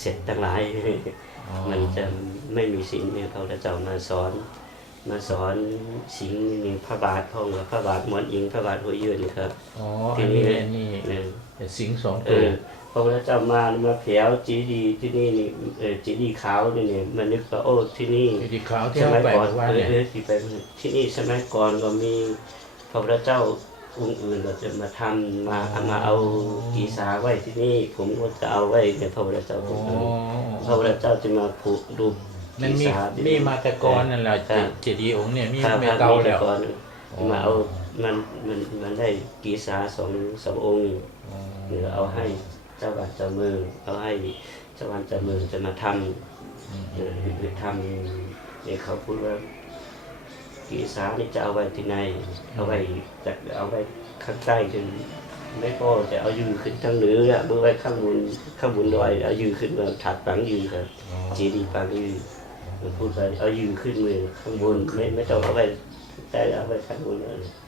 เสร็จทั้งหลายอ๋อมันจะไม่มีสิ่งเนี่ยพระพุทธเจ้ามาสอนมาสอนสิ่งนี้พระบาทพองกับพระบาทหมอนอิงพระบาทหัวยืนครับอ๋ออันนี้อันนี้เนี่ยเป็นสิงห์สองเอตัวอพระพุทธเจ้ามามาแผวจีดีที่นี่นี่เออจีดีขาวนี่เนี่ยมันนึกว่าโอ้ที่นี่อยู่ที่ขาวที่สเรามัยไปก่อนว่าเออเนี่ยเออที่ไปที่นี่สมัยก่อนก็มีพระพุทธเจ้า องค์อื่นก็จะมาทำมาเอามาเอากีสาไว้ที่นี่ ผมก็จะเอาไว้ในพระพุทธเจ้าอ๋อองค์อื่นพระพุทธเจ้าจะมาผูกรูปมันมีกีฬามีมาแต่ก่อนนั่นแหละครัเจบเจดีย์องค์เนี่ยมีครับเมครับเก่ามีแต่แล้วก่อนอ๋อมาเอามันมันมันได้กีสาสองสององค์อ๋อหรือเอาให้เจ้าบ้านเจ้าเมืองเอาให้เจ้าบ้านเจ้าเมืองจะมาทำเออหรือทำเนี่ยเขาพูดว่า กีสานี่จะเอาไว้ที่ไหนเอาไว้จะเอาไว้ข้างใต้จนไม่พอจะเอายืนขึ้นทางเหนืออะเมื่อไว้ข้างบนข้างบนดอยเอายืนขึ้นมาถัดปังยืนครับอ๋อเจดีย์ปังยืนมันพูดไปเอายืนขึ้นมือข้างบนไม่ไม่ต้องเอาไว้แต่เอาไว้ข้างบนเลยอ